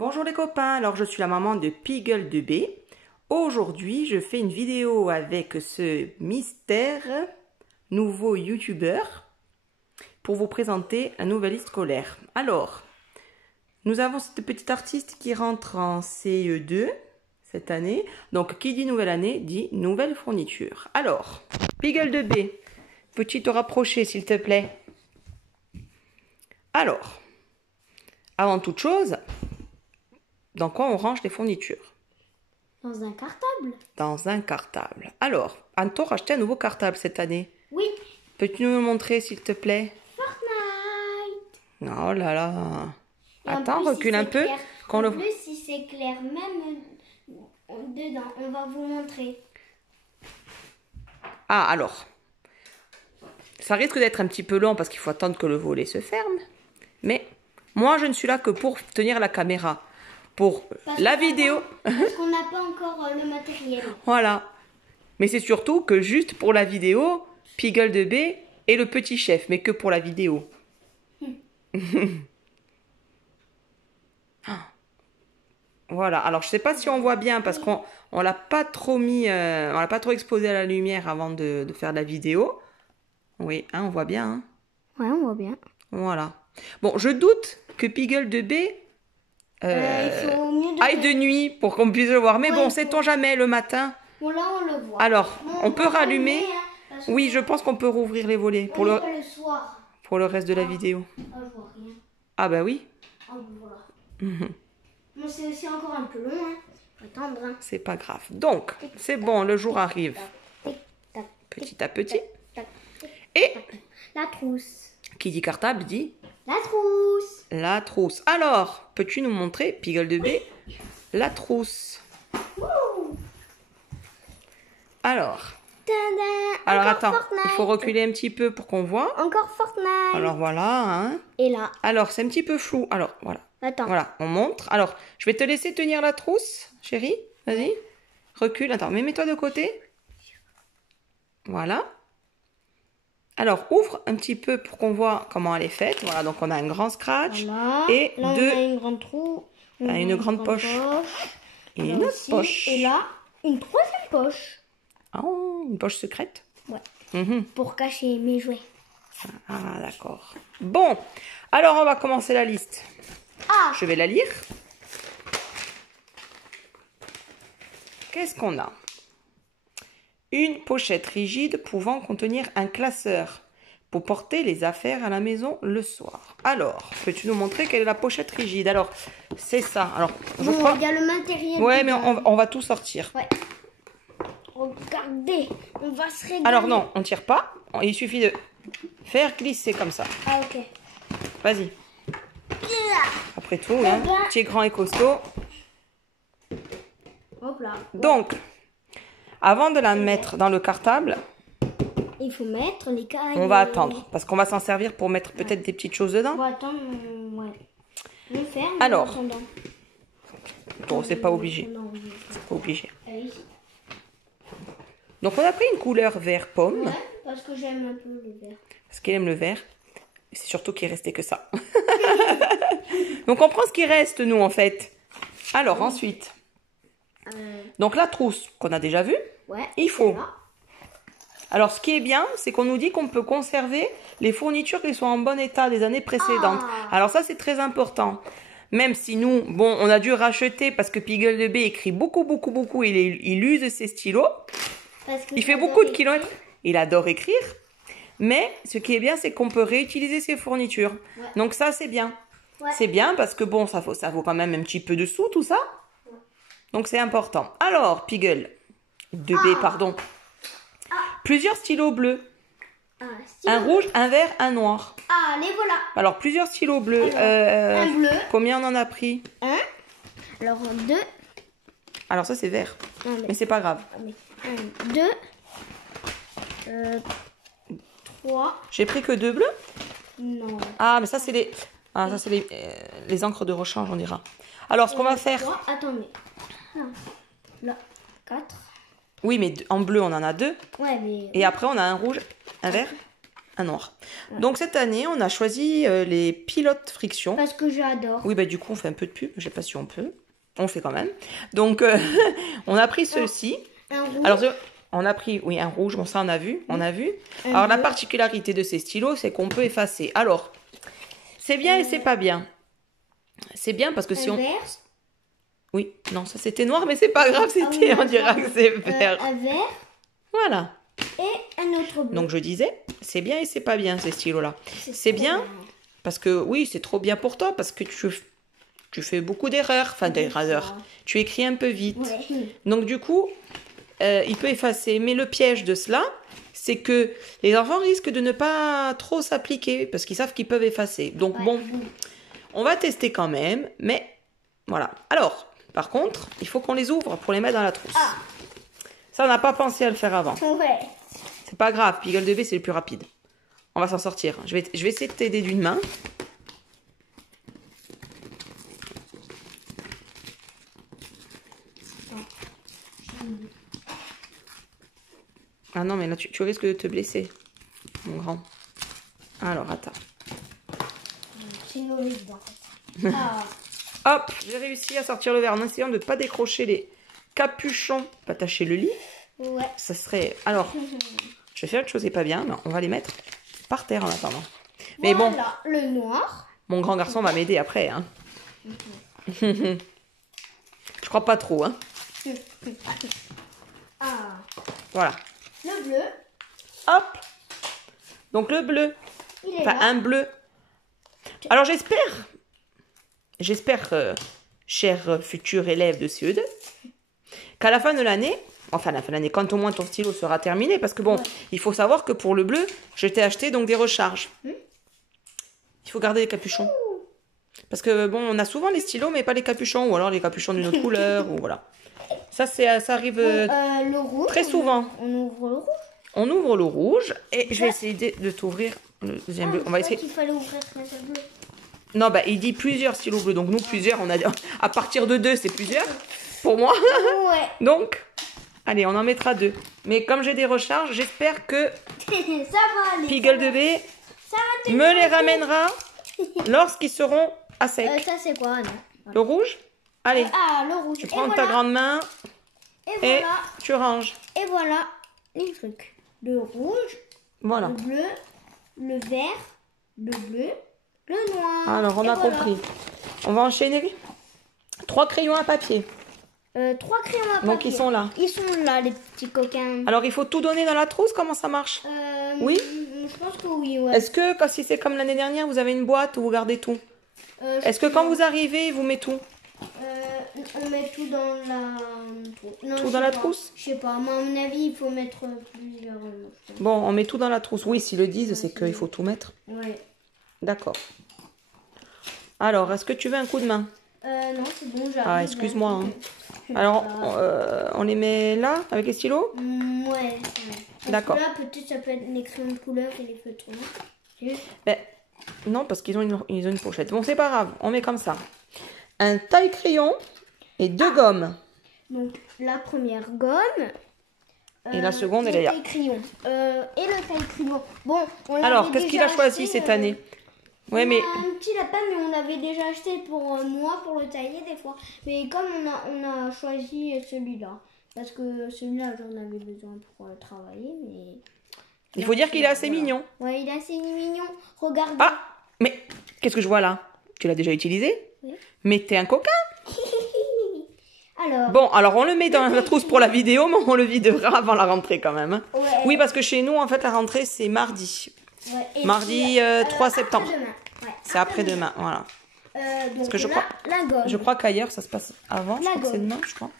Bonjour les copains, alors je suis la maman de Piggle 2B. Aujourd'hui, je fais une vidéo avec ce mystère nouveau youtubeur pour vous présenter un nouvel livre scolaire. Alors, nous avons cette petite artiste qui rentre en CE2 cette année. Donc, qui dit nouvelle année, dit nouvelle fourniture. Alors, Piggle 2B, peux-tu te rapprocher s'il te plaît? Alors, avant toute chose, dans quoi on range les fournitures? Dans un cartable. Dans un cartable. Alors, a-t-on racheté un nouveau cartable cette année? Oui. Peux-tu nous le montrer, s'il te plaît? Fortnite. Oh là là. Et Attends, en plus, recule si un c'est peu. clair, Qu'on le... En plus, si c'est clair, même dedans, on va vous montrer. Ah, alors. Ça risque d'être un petit peu long parce qu'il faut attendre que le volet se ferme. Mais moi, je ne suis là que pour tenir la caméra. Pour la vidéo. Parce qu'on n'a pas encore le matériel. Voilà. Mais c'est surtout que juste pour la vidéo, Piggle 2B est le petit chef, mais que pour la vidéo. Voilà. Alors, je sais pas si on voit bien parce qu'on l'a pas trop mis, on l'a pas trop exposé à la lumière avant de faire la vidéo. Oui, hein, on voit bien. Hein. Ouais, on voit bien. Voilà. Bon, je doute que Piggle 2B aille de nuit pour qu'on puisse le voir. Mais bon, sait-on jamais le matin. Bon, là, on le voit. Alors, bon, on peut rallumer. Hein, oui, je pense qu'on peut rouvrir les volets pour le soir. Pour le reste de la vidéo. Ah, je vois rien. Ah bah oui. Ah, voilà. Bon, c'est encore un peu long. Hein. Faut attendre. Hein. C'est pas grave. Donc, c'est bon, le jour arrive. Petit à petit. Et la trousse. Qui dit cartable dit la trousse. La trousse. Alors, peux-tu nous montrer, Piggle 2B, la trousse? Alors. Alors attends, Fortnite. Il faut reculer un petit peu pour qu'on voit. Encore Fortnite. Alors voilà. Hein. Et là. Alors, c'est un petit peu flou. Alors, voilà. Attends. Voilà, on montre. Alors, je vais te laisser tenir la trousse, chérie. Vas-y. Recule. Attends, mais mets-toi de côté. Voilà. Alors, ouvre un petit peu pour qu'on voit comment elle est faite. Voilà, donc on a un grand scratch. Voilà. Et là, deux... on a une grande trou. Une grande poche. Et une autre poche. Et là, une troisième poche. Oh, une poche secrète? Ouais. Pour cacher mes jouets. Ah, d'accord. Bon, alors on va commencer la liste. Ah. Je vais la lire. Qu'est-ce qu'on a? Une pochette rigide pouvant contenir un classeur pour porter les affaires à la maison le soir. Alors, peux-tu nous montrer quelle est la pochette rigide? Alors, c'est ça. Alors, je crois... il y a le matériel. Ouais, mais on va tout sortir. Ouais. Regardez, on va se régaler. Alors non, on tire pas. Il suffit de faire glisser comme ça. Ah, ok. Vas-y. Après tout, hein, tu es grand et costaud. Hop là. Donc, avant de la mettre dans le cartable, il faut mettre les cailles. On va attendre, parce qu'on va s'en servir pour mettre peut-être des petites choses dedans. On va attendre, ouais. On ferme. Alors, bon, c'est pas obligé. C'est pas obligé. Allez. Donc, on a pris une couleur vert pomme. Ouais, parce que j'aime un peu le vert. Parce qu'elle aime le vert. C'est surtout qu'il restait que ça. Donc, on prend ce qui reste, nous, en fait. Alors, ensuite. Donc, la trousse qu'on a déjà vue. Ouais. Il faut. Alors, ce qui est bien, c'est qu'on nous dit qu'on peut conserver les fournitures qui sont en bon état des années précédentes. Alors, ça, c'est très important. Même si nous, bon, on a dû racheter parce que Piggle 2B écrit beaucoup, il use ses stylos. Il fait beaucoup de kilomètres. Il adore écrire. Mais ce qui est bien, c'est qu'on peut réutiliser ses fournitures. Ouais. Donc ça, c'est bien. Ouais. C'est bien parce que bon, ça vaut quand même un petit peu de sous, tout ça. Ouais. Donc c'est important. Alors, Piggle 2B, pardon. Plusieurs stylos bleus. Un rouge, un vert, un noir. Ah, les voilà. Alors, plusieurs stylos bleus. Alors, un bleu. Combien on en a pris? Un. Alors, deux. Alors, ça, c'est vert. Mais c'est pas grave. Un, deux. 3. J'ai pris que 2 bleus? Non. Ah, mais ça, c'est les... Ah, ça, c'est les encres de rechange, on dira. Alors, ce qu'on va faire... 3. Attendez. Là, 4. Oui, mais en bleu, on en a 2. Ouais, mais... Et après, on a un rouge, un vert, un noir. Donc cette année, on a choisi les pilotes friction. Parce que j'adore. Oui, bah du coup, on fait un peu de pub. Je sais pas si on peut. On le fait quand même. Donc, on a pris ceux-ci. Un rouge. Alors, on a pris, oui, un rouge. Bon, ça, on a vu. On a vu. Un Alors, la bleu. particularité de ces stylos, c'est qu'on peut effacer. Alors, c'est bien et c'est pas bien. C'est bien parce que si Un on... vert. Oui, non, ça c'était noir, mais c'est pas grave. C'était, on dira que c'est vert. Un vert Voilà. et un autre bleu. Donc, je disais, c'est bien et c'est pas bien, ces stylos-là. C'est bien parce que, oui, c'est trop bien pour toi parce que tu fais beaucoup d'erreurs. Enfin, d'erreurs. Tu écris un peu vite. Ouais. Donc, du coup, il peut effacer. Mais le piège de cela, c'est que les enfants risquent de ne pas trop s'appliquer parce qu'ils savent qu'ils peuvent effacer. Donc, Ouais. bon, on va tester quand même. Mais, voilà. Alors, par contre, il faut qu'on les ouvre pour les mettre dans la trousse. Ah. Ça, on n'a pas pensé à le faire avant. Ouais. C'est pas grave, Pigalle de B, c'est le plus rapide. On va s'en sortir. Je vais essayer de t'aider d'une main. Ah non, mais là, tu risques de te blesser, mon grand. Alors, attends. C'est une mauvaise dent. Ah. Hop, j'ai réussi à sortir le verre en essayant de ne pas décrocher les capuchons. Pas tâcher le lit. Ouais. Ça serait... Alors, je vais faire une chose et pas bien, mais on va les mettre par terre en attendant. Mais bon, Voilà, le noir. mon grand garçon va m'aider après. Hein. Je crois pas trop. Hein. Ah. Voilà. Le bleu. Hop. Donc le bleu. Il est Enfin, là. un bleu. Alors j'espère, cher futur élève de CE2, qu'à la fin de l'année, enfin la fin de l'année, quand au moins ton stylo sera terminé, parce que bon, Ouais. il faut savoir que pour le bleu, je t'ai acheté donc des recharges. Il faut garder les capuchons. Parce que bon, on a souvent les stylos, mais pas les capuchons, ou alors les capuchons d'une autre couleur, ou voilà. Ça arrive Le rouge. très souvent. On ouvre le rouge. On ouvre le rouge, et je vais essayer de t'ouvrir le deuxième bleu. On va essayer. Il fallait ouvrir le bleu. Non, bah, il dit plusieurs stylos bleus. Donc, nous, plusieurs, on a... À partir de 2, c'est plusieurs. Pour moi. Ouais. Donc, allez, on en mettra 2. Mais comme j'ai des recharges, j'espère que Ça va aller. Pigalle de B Ça va me les ramènera lorsqu'ils seront à sec. Ça c'est quoi, non? Le rouge? Allez, Ah, le rouge. tu prends ta grande main Et et voilà. tu ranges. Et voilà les trucs. Le rouge, Voilà. le bleu, le vert, le bleu, le noir. Alors, on Et a voilà. compris. On va enchaîner 3 crayons à papier. 3 crayons à papier. Donc, ils sont là. Ils sont là, les petits coquins. Alors, il faut tout donner dans la trousse. Comment ça marche? Oui. Je pense que oui, ouais. Est-ce que, si c'est comme l'année dernière, vous avez une boîte où vous gardez tout? Est-ce que quand vous arrivez, vous mettez tout? On met tout dans la... Non, Tout je dans sais la pas. trousse? Je sais pas, mais à mon avis, il faut mettre plusieurs... Bon, on met tout dans la trousse. Oui, s'ils le disent, c'est qu'il faut tout mettre. Ouais. D'accord. Alors, est-ce que tu veux un coup de main? Non, c'est bon, j'arrive. Ah, excuse-moi. Hein. Alors, on les met là, avec les stylos? Ouais. D'accord. Là, peut-être ça peut être les crayons de couleur et les feutres. Ben, non, parce qu'ils ont une pochette. Bon, c'est pas grave, on met comme ça. Un taille-crayon et 2 gommes. Donc, la première gomme. Et la seconde, elle est le là. taille-crayon. Et le taille-crayon. Bon, on l'avait Alors, qu'est-ce qu'il a déjà choisi acheté, cette année? Ouais, on mais... a un petit lapin, mais on l'avait déjà acheté pour moi, pour le tailler des fois. Mais comme on a choisi celui-là. Parce que celui-là, j'en avais besoin pour travailler, mais... Il faut dire qu'il est assez Voilà. mignon. Ouais, il est assez mignon. Regardez. Ah, mais qu'est-ce que je vois là? Tu l'as déjà utilisé? Oui. Mais t'es un coquin. Alors, Bon, alors on le met dans la trousse pour la vidéo, mais on le videra avant la rentrée quand même. Hein. ouais, Oui, parce que chez nous, en fait, la rentrée, c'est mardi. ouais, et Mardi puis, 3 septembre. après-demain. Ouais, C'est après-demain, voilà. Donc que je là, crois- la gomme. Je crois qu'ailleurs, ça se passe avant. Je La crois que c'est gomme. demain, je crois.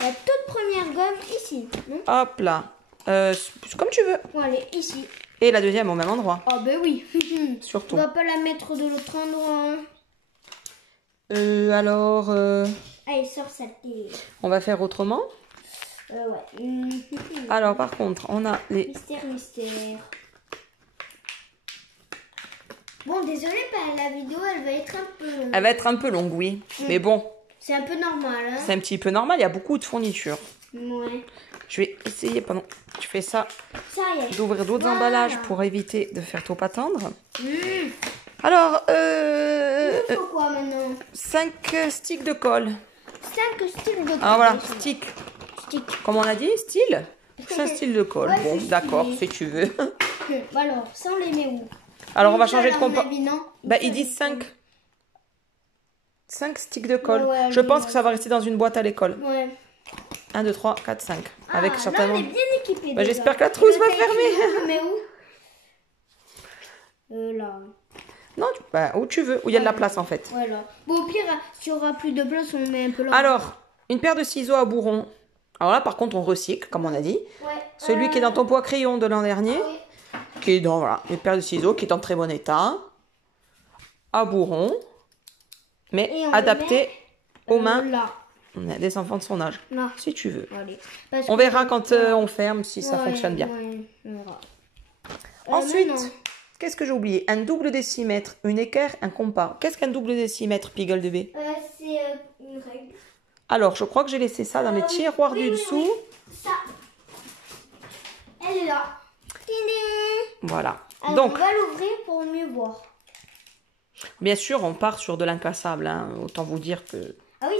La toute première gomme ici. Non Hop là. C'est comme tu veux. Bon, allez, ici. Et la deuxième au même endroit, Oh, ben oui. surtout. On va pas la mettre de l'autre endroit. Alors, Allez, sors cette télé. on va faire autrement. Ouais. Alors, par contre, on a les... Mystère, mystère. Bon, désolé, la vidéo, elle va être un peu longue. Elle va être un peu longue, oui. Mais bon, C'est un peu normal, hein. c'est un petit peu normal. Il y a beaucoup de fournitures. Ouais. Je vais essayer pendant que tu fais ça Ça y est. d'ouvrir d'autres Voilà. emballages pour éviter de faire trop attendre. Mmh. Alors, Il nous faut quoi maintenant? 5 sticks de colle. 5 styles de Ah voilà, colle. stick. Stick. Comme on a dit, style. C'est un style de colle. Ouais, Bon, c'est d'accord, stylé. si tu veux. Alors, ça on les met où? Alors, on va Une changer de seule, à mon compas. avis, non? Bah, Une ils seule, disent une 5. seule. 5 sticks de colle. Ouais, Je oui, pense ouais. que ça va rester dans une boîte à l'école. Ouais. 1, 2, 3, 4, 5. Avec Là, certainement. on est bien équipés. Bah, déjà. j'espère que la trousse va Le taille fermer. kilo, on met où? Là. Non, bah, où tu veux, où il y a de la place en fait. Voilà. Bon, au pire, s'il y aura plus de place, on met un peu là. Alors, une paire de ciseaux à bourron. Alors là, par contre, on recycle, comme on a dit. Ouais. Celui qui est dans ton poids crayon de l'an dernier. Oui. Qui est dans, voilà, une paire de ciseaux qui est en très bon état. À bourron. Mais Et on adapté aux mains Là. des enfants de son âge. Là. Si tu veux. Allez. Parce On que- verra quand on ferme si ça Ouais, fonctionne bien. ouais, on verra. Ensuite, maintenant. qu'est-ce que j'ai oublié? Un double décimètre, une équerre, un compas. Qu'est-ce qu'un double décimètre, Piggle de B? C'est une règle. Alors, je crois que j'ai laissé ça dans les tiroirs oui, du oui, dessous. oui. Ça. Elle est là. Tidin. Voilà. Alors, Donc, on va l'ouvrir pour mieux voir. bien sûr, on part sur de l'incassable. Hein. Autant vous dire que Ah oui,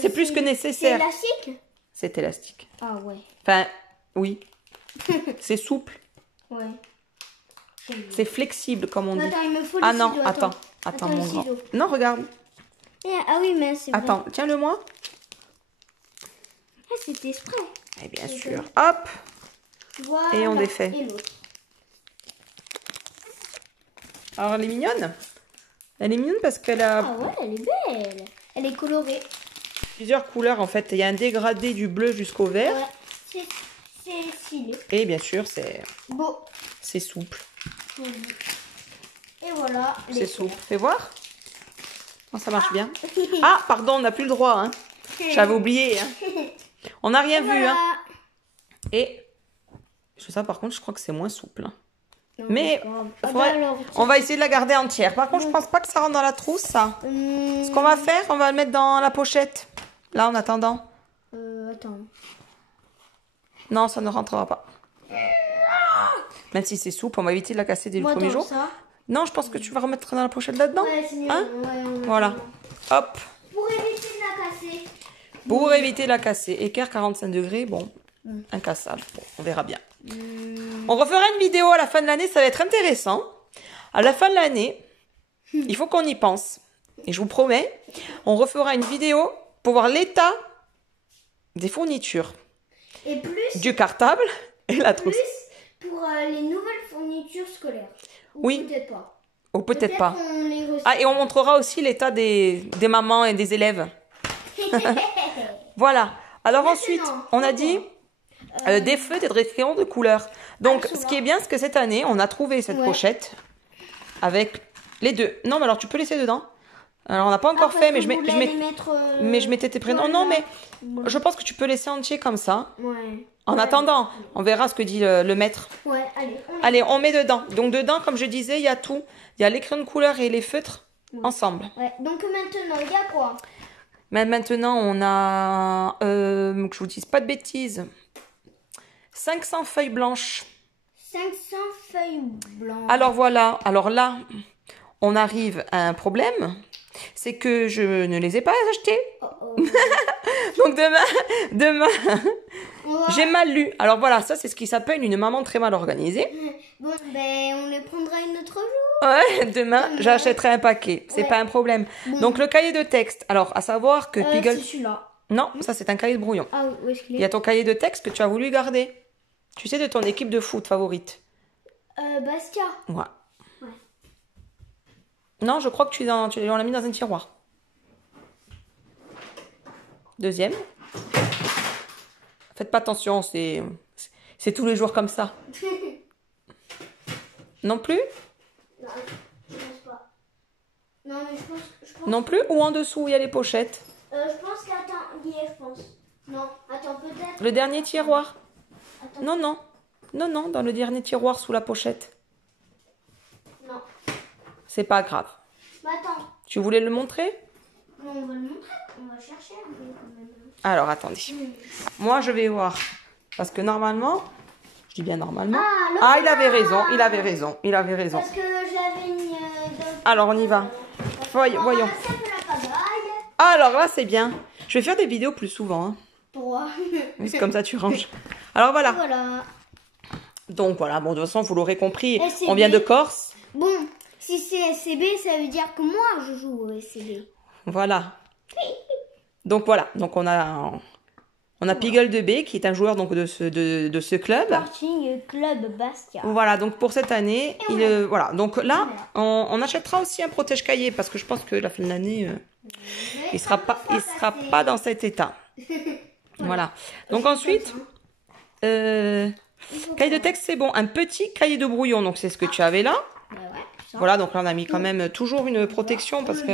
c'est plus que C'est nécessaire. élastique? C'est élastique. Ah ouais. Enfin, oui. C'est souple. Ouais. C'est flexible, comme on dit. Attends, il me faut les Ah non, ciseaux, attends. Attends, les mon grand. ciseaux. Non, regarde. Ah oui, mais c'est vrai. Attends, tiens-le-moi. Ah, c'était exprès. Et bien C'est sûr. bon. Hop. Voilà. Et on défait. Et l'autre. Alors, elle est mignonne. Elle est mignonne parce qu'elle a Ah ouais, elle est belle. Elle est colorée. plusieurs couleurs, en fait. Il y a un dégradé du bleu jusqu'au vert. Ouais. C'est stylé. Et bien sûr, c'est Beau. souple. Et voilà. C'est souple. Fais voir. Oh, ça marche bien. Ah, pardon, on n'a plus le droit. Hein. J'avais oublié. Hein. On n'a rien vu. Hein. Et ça, par contre, je crois que c'est moins souple. Hein. Non, Mais c'est grave. faudrait- alors, on va essayer de la garder entière. Par contre, je pense pas que ça rentre dans la trousse, ça. Ce qu'on va faire, on va le mettre dans la pochette. Là, en attendant. Attends. Non, ça ne rentrera pas. Même si c'est souple, on va éviter de la casser dès le premier jour. Ça. Non, je pense que tu vas remettre dans la pochette là-dedans. Ouais, c'est mieux. Hein? Ouais, on Voilà. attend. Hop. Pour éviter de la casser. Pour éviter de la casser. Équerre 45 degrés, bon, incassable. Bon, on verra bien. On refera une vidéo à la fin de l'année, ça va être intéressant. À la fin de l'année, il faut qu'on y pense. Et je vous promets, on refera une vidéo pour voir l'état des fournitures. Et plus, Du cartable et la trousse. pour les nouvelles fournitures scolaires. Ou Oui. peut-être pas. Ou peut-être pas. On les reçoit. Ah, et on montrera aussi l'état des mamans et des élèves. Voilà. Alors ensuite, on a dit des feutres et des crayons de couleur. Donc, ce qui est bien, c'est que cette année, on a trouvé cette Ouais. pochette avec les deux. Non, mais alors tu peux laisser dedans. Alors, on n'a pas encore Ah, fait, parce mais que je, mets, vous je, voulez mets- les mettre, mais je mettais tes prénoms. Non, mais Ouais. je pense que tu peux laisser entier comme ça. Ouais. En attendant, on verra ce que dit le maître. Ouais, allez. Allez, on met dedans. Donc, dedans, comme je disais, il y a tout. Il y a les crayons de couleur et les feutres ensemble. Ouais. Donc maintenant, il y a quoi? Mais maintenant, on a, que je vous dise pas de bêtises, 500 feuilles blanches. 500 feuilles blanches. Alors voilà, alors là, on arrive à un problème, c'est que je ne les ai pas achetées. Oh, oh. Donc demain, Ouais. j'ai mal lu. Alors voilà, ça c'est ce qui s'appelle une maman très mal organisée. Bon, ben, on les prendra une autre jour. Ouais, demain, j'achèterai un paquet, c'est Ouais. pas un problème. Donc le cahier de texte, alors à savoir que Piggle... C'est celui-là. Non, ça c'est un cahier de brouillon. Ah, où est-ce qu'il Il y a est? ton cahier de texte que tu as voulu garder. Tu sais, de ton équipe de foot favorite. Bastia. Ouais. Ouais. Non, je crois que on l'a mis dans un tiroir. Deuxième. Faites pas attention, c'est tous les jours comme ça. Non plus? Non, je pense pas. Non, mais je pense... Non plus? Ou en dessous, il y a les pochettes? Je pense qu'attends, il y est, je pense. Non, attends, peut-être. Le dernier tiroir? Attends. Non, non. Non, non, dans le dernier tiroir sous la pochette. Non. C'est pas grave. Mais attends. Tu voulais le montrer? On va le montrer. On va chercher un peu quand même. Alors, attendez. Moi, je vais voir. Parce que normalement, je dis bien normalement. Ah, il avait raison, il avait raison, il avait raison. Parce que j'avais mis... Alors, on y va. Voyons. Alors là, c'est bien. Je vais faire des vidéos plus souvent. Hein. Pourquoi? Oui, c'est comme ça, tu ranges. Alors, voilà. Voilà. Donc, voilà. Bon, de toute façon, vous l'aurez compris, SCB. on vient de Corse. Bon, si c'est SCB, ça veut dire que moi, je joue au SCB. Voilà. Donc, voilà. Donc, on a Piggle de B, qui est un joueur donc, de ce club. Sporting Club Bastia. Voilà, donc pour cette année, voilà. Donc là, on achètera aussi un protège-cahier parce que je pense que la fin de l'année, il sera pas dans cet état. Voilà. Donc ensuite, cahier de texte, c'est bon. Un petit cahier de brouillon, donc c'est ce que tu avais là. Voilà, donc là on a mis quand même toujours une protection parce que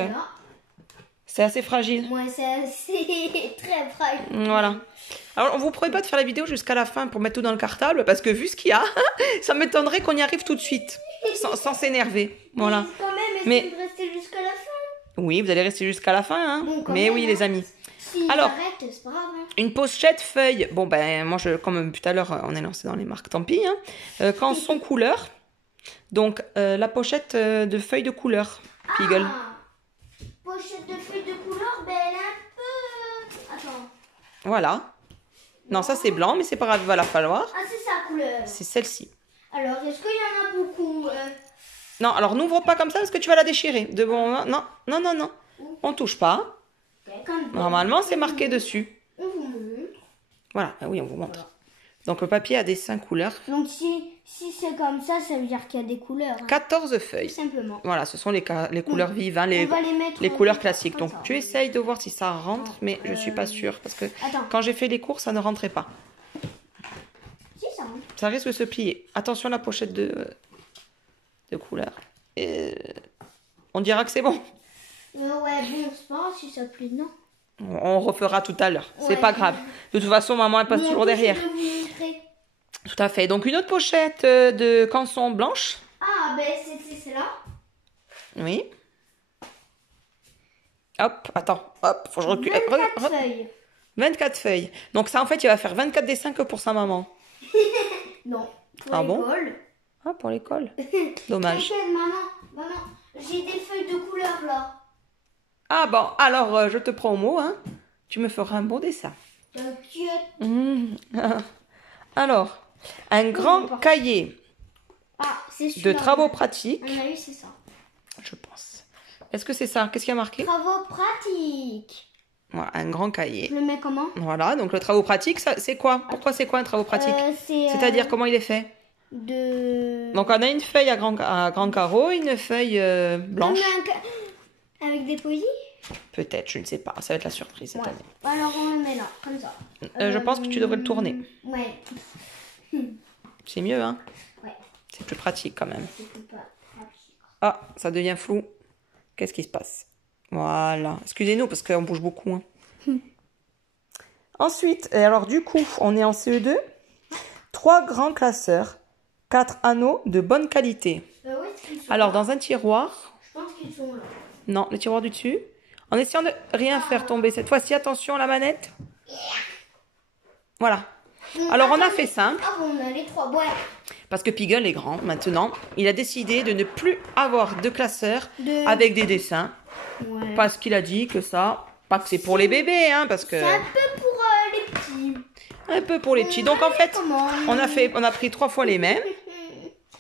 c'est assez fragile. Moi, c'est assez très fragile. Voilà. Alors, on vous promet pas de faire la vidéo jusqu'à la fin pour mettre tout dans le cartable, parce que vu ce qu'il y a, ça m'étonnerait qu'on y arrive tout de suite, sans s'énerver. Voilà. Mais quand même, Mais est-ce que vous restez jusqu'à la fin? oui, vous allez rester jusqu'à la fin, hein. Bon, quand mais même, oui, hein. les amis. Si Alors, j'arrête, c'est pas grave. Hein. une pochette feuille. Bon, ben, moi, comme tout à l'heure, on est lancé dans les marques, tant pis. Hein. Quand son couleur, donc la pochette de feuilles de couleur, Piggle. Ah, pochette de feuilles de couleur, ben elle est un peu... Attends. Voilà. Non, ça c'est blanc, mais c'est pas grave, il va la falloir. Ah, c'est sa couleur. C'est celle-ci. Alors, est-ce qu'il y en a beaucoup Non, alors n'ouvre pas comme ça parce que tu vas la déchirer. De bon, non, non, non, non. On touche pas. Normalement, c'est marqué dessus. On vous montre. Voilà, ah oui, on vous montre. Donc, le papier a des 5 couleurs. Donc, si c'est comme ça veut dire qu'il y a des couleurs. Hein. 14 Tout feuilles. simplement. Voilà, ce sont les couleurs vives, hein, On va les mettre les couleurs comme classiques. ça. Donc, tu essayes de voir si ça rentre, mais je suis pas sûre. Parce que Attends. quand j'ai fait les cours, ça ne rentrait pas. Si, ça rentre. Ça risque de se plier. Attention à la pochette de couleur. On dira que c'est bon. Ouais, bon, c'est pas grave si ça plaît, non. On refera tout à l'heure. C'est Ouais. pas grave. De toute façon, maman, elle passe toujours derrière. Je vais vous montrer. Tout à fait. Donc, une autre pochette de canson blanche. Ah, ben c'est là. Oui. Hop, attends. Hop, faut que je recule. 24 feuilles. 24 feuilles. Donc, ça, en fait, il va faire 24 dessins que pour sa maman. Non, pour Ah bon? l'école. Ah, pour l'école. Dommage. T'inquiète, maman, j'ai des feuilles de couleur là. Ah bon, alors, je te prends au mot, hein. Tu me feras un beau dessin. T'inquiète. Alors, un grand cahier Ah, c'est de celui-là. travaux pratiques, On a eu, c'est ça. je pense. Est-ce que c'est ça? Qu'est-ce qu'il y a marqué? Travaux pratiques. Voilà, un grand cahier. Je le mets comment? Voilà, donc le travaux pratique, ça, c'est quoi? Pourquoi c'est quoi un travaux pratique? C'est-à-dire, comment il est fait? Donc, on a une feuille à grand carreau, une feuille blanche. Avec des poésies? Peut-être, je ne sais pas. Ça va être la surprise cette Ouais. année. Alors on le met là, comme ça. Je pense que tu devrais le tourner. Ouais. C'est mieux, hein? Ouais. C'est plus pratique quand même. C'est pas pratique. Ah, ça devient flou. Qu'est-ce qui se passe? Voilà. Excusez-nous parce qu'on bouge beaucoup. Hein. Ensuite, et alors du coup, on est en CE2. 3 grands classeurs. 4 anneaux de bonne qualité. Oui, ils sont Alors, là. dans un tiroir. Je pense qu'ils sont là. Non, le tiroir du dessus. En essayant de rien faire tomber. Cette fois-ci, attention à la manette. Voilà. Bon, Alors, on a attendez. fait simple. Ah bon, on a les 3. Ouais. Parce que Piggle est grand maintenant. Il a décidé de ne plus avoir de classeur De- avec des dessins. Ouais. Parce qu'il a dit que ça, pas que c'est pour les bébés, hein, parce que C'est un peu pour les petits. un peu pour les petits. Donc en fait, on a pris 3 fois les mêmes.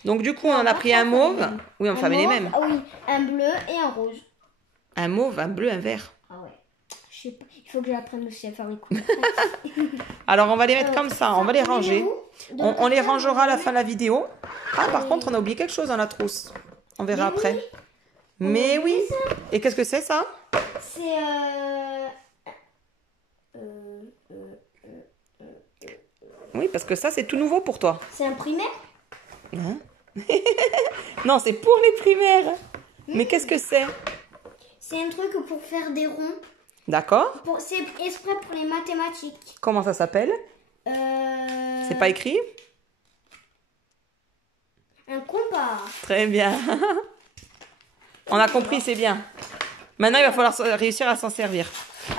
Donc du coup, on en a pris un mauve. Oui, enfin, mais les mêmes. Ah oui, un bleu et un rose. Un mauve, un bleu, un vert. Ah ouais. Je sais pas. Il faut que j'apprenne aussi à faire les couleurs. Alors on va les mettre comme ça, on va les ranger. On les rangera à la fin de la vidéo. Ah, par contre, on a oublié quelque chose dans la trousse. On verra après. Mais oui. Et qu'est-ce que c'est ça? C'est Oui, parce que ça, c'est tout nouveau pour toi. c'est un primaire. Hein? Non, c'est pour les primaires. Mais qu'est-ce que c'est? C'est un truc pour faire des ronds. D'accord. C'est exprès pour les mathématiques. Comment ça s'appelle? C'est pas écrit? Un compas. Très bien. On a compris, c'est bien. Maintenant, il va falloir réussir à s'en servir.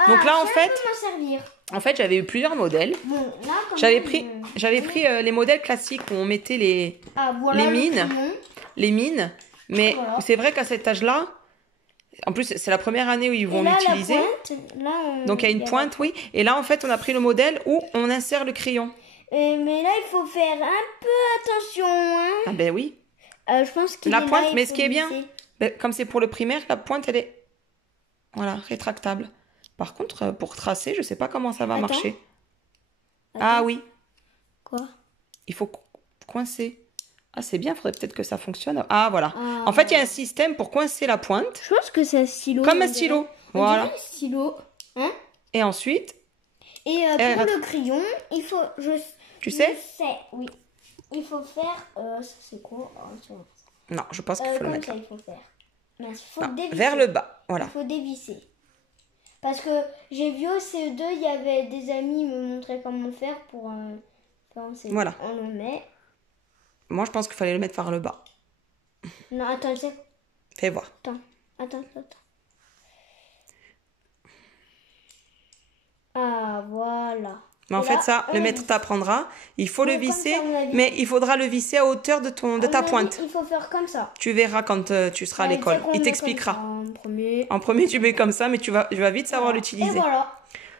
Donc là, en je fait, peux m'en servir. j'avais eu plusieurs modèles. Bon, là, quand J'avais même, pris les modèles classiques où on mettait les voilà le mines. crayon. Les mines. Mais Voilà. c'est vrai qu'à cet âge-là, en plus, c'est la première année où ils vont Et là, l'utiliser. la pointe, là, Donc, il y a une pointe, oui. Et là, en fait, on a pris le modèle où on insère le crayon. Mais là, il faut faire un peu attention. Hein. Ah ben oui. Je pense qu'il La est pointe, là, il mais ce faut qui est bien, lisser. comme c'est pour le primaire, la pointe, elle est voilà, rétractable. Par contre, pour tracer, je sais pas comment ça va Attends. marcher. Attends. Ah oui, Quoi? il faut coincer. Ah, c'est bien, faudrait peut-être que ça fonctionne. Ah, voilà. Ah. En fait, il y a un système pour coincer la pointe, Je pense que c'est un stylo. comme on un dirait. stylo. On Voilà. dirait un stylo. Hein? Et ensuite, Et pour le crayon, il faut... tu sais? Je sais, oui. Il faut faire... ça, c'est quoi? Non, je pense qu'il faut le Comme mettre. ça, il faut faire. Mais il faut Non, dévisser. vers le bas, voilà. Il faut dévisser. Parce que j'ai vu au CE2, il y avait des amis me montraient comment faire pour faire en CE2. Voilà. On le met. Moi, je pense qu'il fallait le mettre vers le bas. Non, attends, Fais voir. Attends. Ah, voilà. Mais en Et fait, là, ça, on le le maître visse. t'apprendra. Il faut le Ouais, comme visser, ça, on l'a vu. mais il faudra le visser à hauteur de ta On a dit, pointe. il faut faire comme ça. Tu verras quand tu seras à Ouais, l'école. tu sais qu'on Il met t'expliquera. comme ça, en premier. En premier, tu mets comme ça, mais tu vas vite savoir Et l'utiliser. voilà.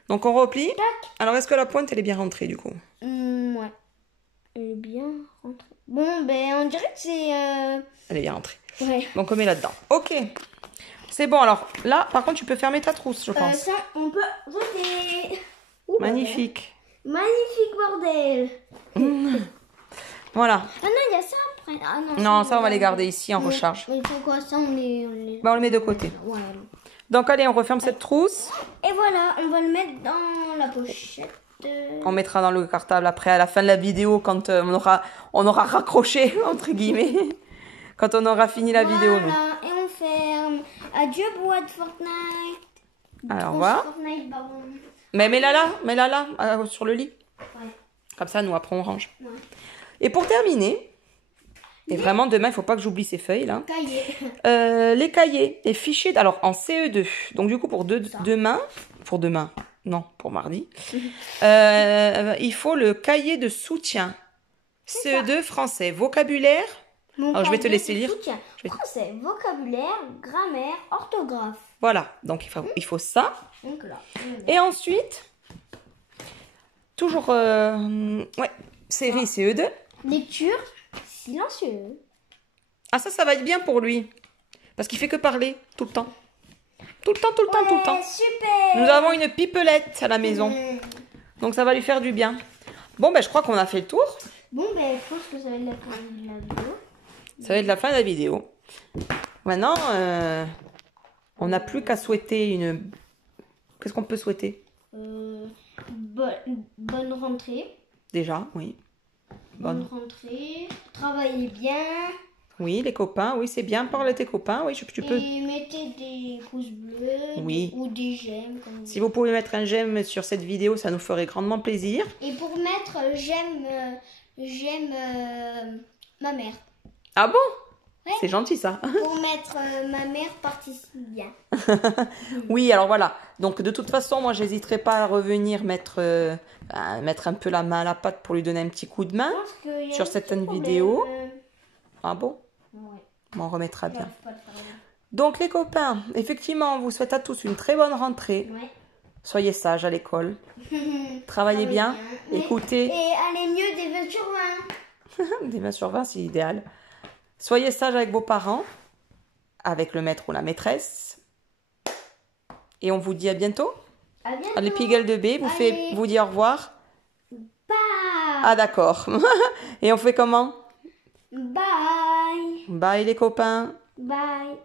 Donc, on replie. Tac. Alors, est-ce que la pointe, elle est bien rentrée, du coup? Ouais. Elle est bien rentrée. Bon, ben, on dirait que c'est... Elle est bien rentrée. Ouais. Donc, on met là-dedans. Ok. C'est bon. Alors, là, par contre, tu peux fermer ta trousse, je pense. Ça, on peut voter. Ouh, Magnifique. Magnifique bordel. Voilà. Ah non, il y a ça après. Ah Non, ça, on va les garder ici en recharge. Mais c'est quoi ça? On les... Bah, on le met de côté. Voilà. Donc, allez, on referme cette trousse. Et voilà, on va le mettre dans la pochette. On mettra dans le cartable après, à la fin de la vidéo, quand on aura raccroché, entre guillemets. Quand on aura fini la vidéo, nous. Voilà, et on ferme. Adieu, boîte Fortnite. Alors, voilà. Fortnite, baron. Mais mets-la là, sur le lit. Ouais. Comme ça, nous, après, on range. Ouais. Et pour terminer, et vraiment, demain, il faut pas que j'oublie ces feuilles, là. Cahier. Les cahiers et fichiers, alors en CE2. Donc, du coup, pour demain, non, pour mardi, il faut le cahier de soutien. CE2 français, vocabulaire. Alors, je vais te laisser lire. Français, vocabulaire, grammaire, orthographe. Voilà, donc il faut ça. Donc là. Et ensuite, toujours, série CE2. Lecture silencieuse. Ah, ça va être bien pour lui. Parce qu'il fait que parler, tout le temps. Tout le temps. Super. Nous avons une pipelette à la maison. Donc, ça va lui faire du bien. Bon, ben, je crois qu'on a fait le tour. Bon, ben, je pense que ça va être la fin de la vidéo. Ça va être la fin de la vidéo. Maintenant, on n'a plus qu'à souhaiter une... Qu'est-ce qu'on peut souhaiter? Bonne rentrée. Déjà, oui. Bonne rentrée. Travaillez bien. Oui, les copains, oui, c'est bien. Parle à tes copains, oui, tu peux. Et mettez des pouces bleus. Oui. Ou des j'aime. Comme Si vous pouvez mettre un j'aime sur cette vidéo, ça nous ferait grandement plaisir. Et pour mettre j'aime ma mère. Ah bon? Ouais. C'est gentil ça. Pour mettre ma mère participe bien. Oui, alors voilà. Donc de toute façon, moi, j'hésiterai pas à revenir mettre un peu la main à la pâte pour lui donner un petit coup de main sur certaines vidéos. Ah bon? Ouais. On remettra bien. Donc les copains, effectivement, on vous souhaite à tous une très bonne rentrée. Ouais. Soyez sages à l'école. Travaillez bien. Écoutez. Et allez mieux des 20 sur 20. Des 20 sur 20, c'est idéal. Soyez sages avec vos parents, avec le maître ou la maîtresse. Et on vous dit à bientôt. À bientôt. Les Pigel de B vous dit au revoir. Bye. Ah d'accord. Et on fait comment? Bye. Bye les copains. Bye.